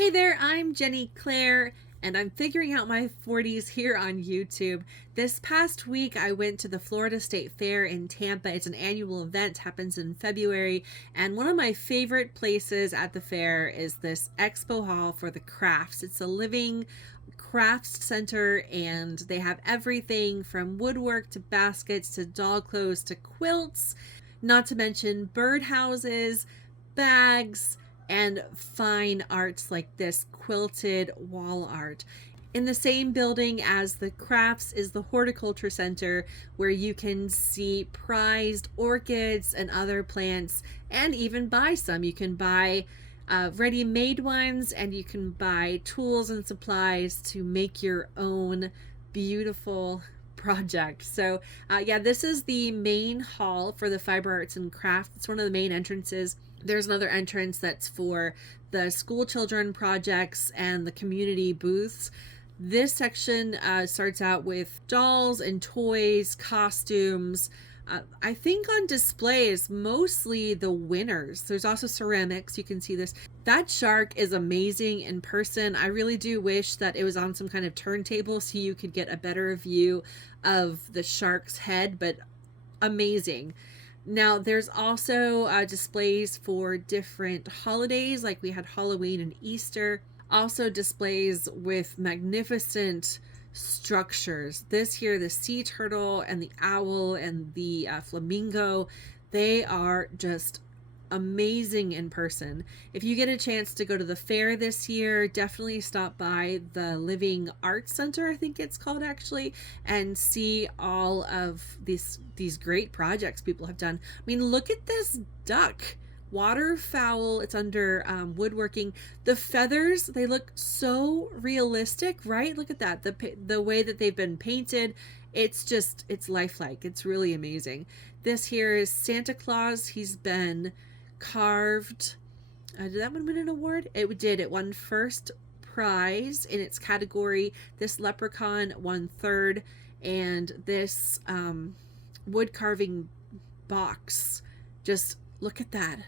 Hey there, I'm Jenny Claire, and I'm figuring out my 40s here on YouTube. This past week, I went to the Florida State Fair in Tampa. It's an annual event, happens in February, and one of my favorite places at the fair is this Expo Hall for the crafts. It's a living crafts center, and they have everything from woodwork to baskets to doll clothes to quilts, not to mention birdhouses, bags, and fine arts like this quilted wall art. In the same building as the crafts is the horticulture center, where you can see prized orchids and other plants and even buy some. You can buy ready-made ones, and you can buy tools and supplies to make your own beautiful project. So yeah, this is the main hall for the fiber arts and crafts. It's one of the main entrances. There's another entrance that's for the school children projects and the community booths. This section starts out with dolls and toys, costumes. I think on display is mostly the winners. There's also ceramics. You can see this. That shark is amazing in person. I really do wish that it was on some kind of turntable so you could get a better view of the shark's head, but amazing. Now, there's also displays for different holidays, like we had Halloween and Easter. Also, displays with magnificent structures. This here, the sea turtle and the owl and the flamingo, they are just amazing in person. If you get a chance to go to the fair this year, definitely stop by the Living Arts Center, I think it's called actually, and see all of these great projects people have done. I mean, look at this duck. Waterfowl, it's under woodworking. The feathers, they look so realistic, right? Look at that. The way that they've been painted, it's lifelike. It's really amazing. This here is Santa Claus. He's been carved. Did that one win an award? It did. It won first prize in its category. This leprechaun won third, and this wood carving box, just look at that.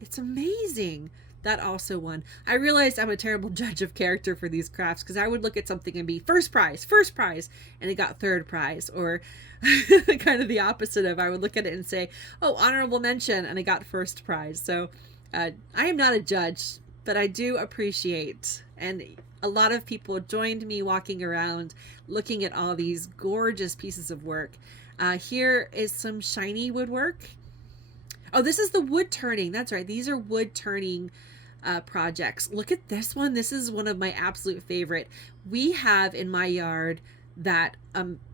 It's amazing. That also won. I realized I'm a terrible judge of character for these crafts, because I would look at something and be first prize, and it got third prize, or kind of the opposite of, I would look at it and say, oh, honorable mention, and I got first prize. So I am not a judge, but I do appreciate, and a lot of people joined me walking around looking at all these gorgeous pieces of work. Here is some shiny woodwork. Oh, this is the wood turning. That's right. These are wood turning projects. Look at this one. This is one of my absolute favorite. We have in my yard that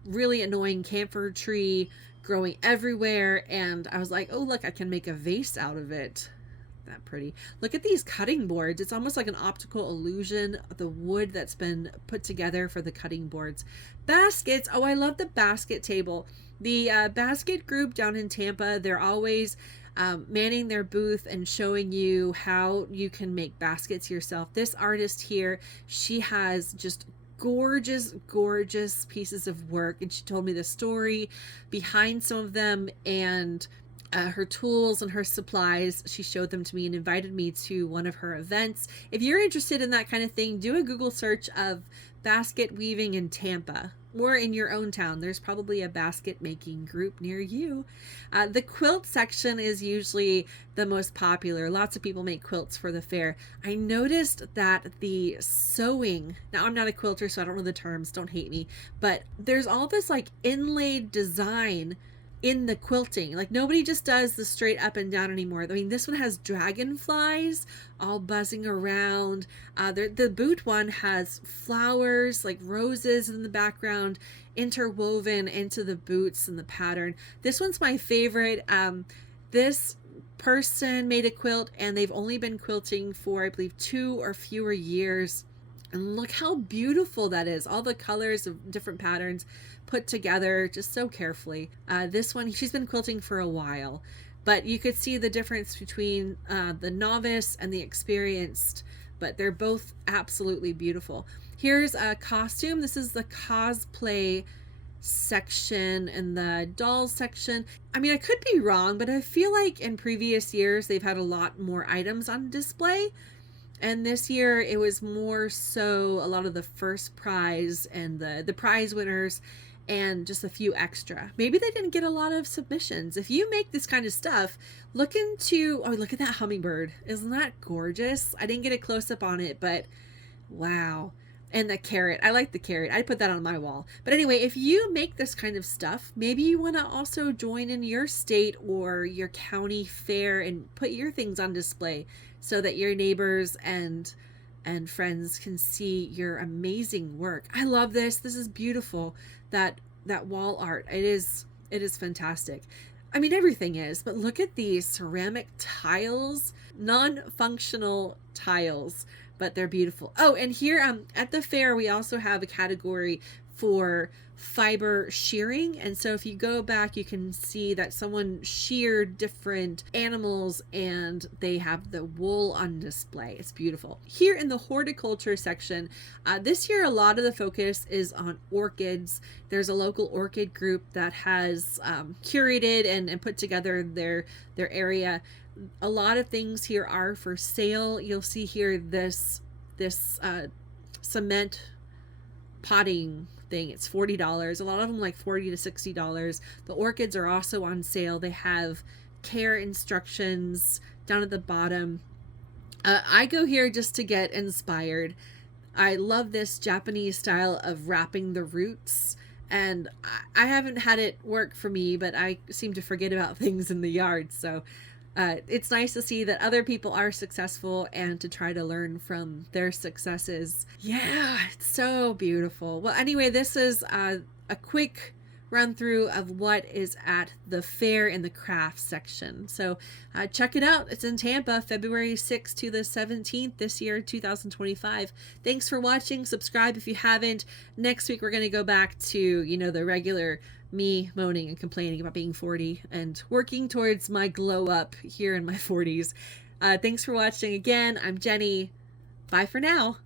really annoying camphor tree growing everywhere, and I was like, oh look, I can make a vase out of it. That pretty. Look at these cutting boards. It's almost like an optical illusion, the wood that's been put together for the cutting boards. Baskets. Oh, I love the basket table. The basket group down in Tampa, they're always manning their booth and showing you how you can make baskets yourself. This artist here, she has just gorgeous pieces of work, and she told me the story behind some of them, and her tools and her supplies. She showed them to me and invited me to one of her events. If you're interested in that kind of thing, do a Google search of basket weaving in Tampa, or in your own town. There's probably a basket making group near you. The quilt section is usually the most popular. Lots of people make quilts for the fair. I noticed that the sewing, now I'm not a quilter, so I don't know the terms, don't hate me, but there's all this like inlaid design in the quilting. Like, nobody just does the straight up and down anymore. I mean, this one has dragonflies all buzzing around. The boot one has flowers, like roses in the background, interwoven into the boots and the pattern. This one's my favorite. This person made a quilt, and they've only been quilting for, I believe, 2 or fewer years. And look how beautiful that is. All the colors of different patterns put together just so carefully. This one, she's been quilting for a while, but you could see the difference between the novice and the experienced, but they're both absolutely beautiful. Here's a costume. This is the cosplay section and the dolls section. I mean, I could be wrong, but I feel like in previous years they've had a lot more items on display. And this year it was more so a lot of the first prize and the prize winners and just a few extra. Maybe they didn't get a lot of submissions. If you make this kind of stuff, look into, oh, look at that hummingbird. Isn't that gorgeous? I didn't get a close up on it, but wow. And the carrot. I like the carrot. I'd put that on my wall. But anyway, if you make this kind of stuff, maybe you want to also join in your state or your county fair and put your things on display so that your neighbors and friends can see your amazing work. I love this. This is beautiful. That wall art. It is fantastic. I mean, everything is, but look at these ceramic tiles, non-functional tiles, but they're beautiful. Oh, and here at the fair, we also have a category for fiber shearing. And so if you go back, you can see that someone sheared different animals and they have the wool on display. It's beautiful. Here in the horticulture section, this year a lot of the focus is on orchids. There's a local orchid group that has curated and put together their area. A lot of things here are for sale. You'll see here this cement potting thing. It's $40. A lot of them like $40 to $60. The orchids are also on sale. They have care instructions down at the bottom. I go here just to get inspired. I love this Japanese style of wrapping the roots, and I haven't had it work for me, but I seem to forget about things in the yard. So it's nice to see that other people are successful and to try to learn from their successes. Yeah, it's so beautiful. Well, anyway, this is a quick run through of what is at the fair in the crafts section. So check it out. It's in Tampa, February 6th to the 17th this year, 2025. Thanks for watching. Subscribe if you haven't. Next week, we're going to go back to, the regular me moaning and complaining about being 40 and working towards my glow up here in my 40s. Thanks for watching again. I'm Jenny. Bye for now.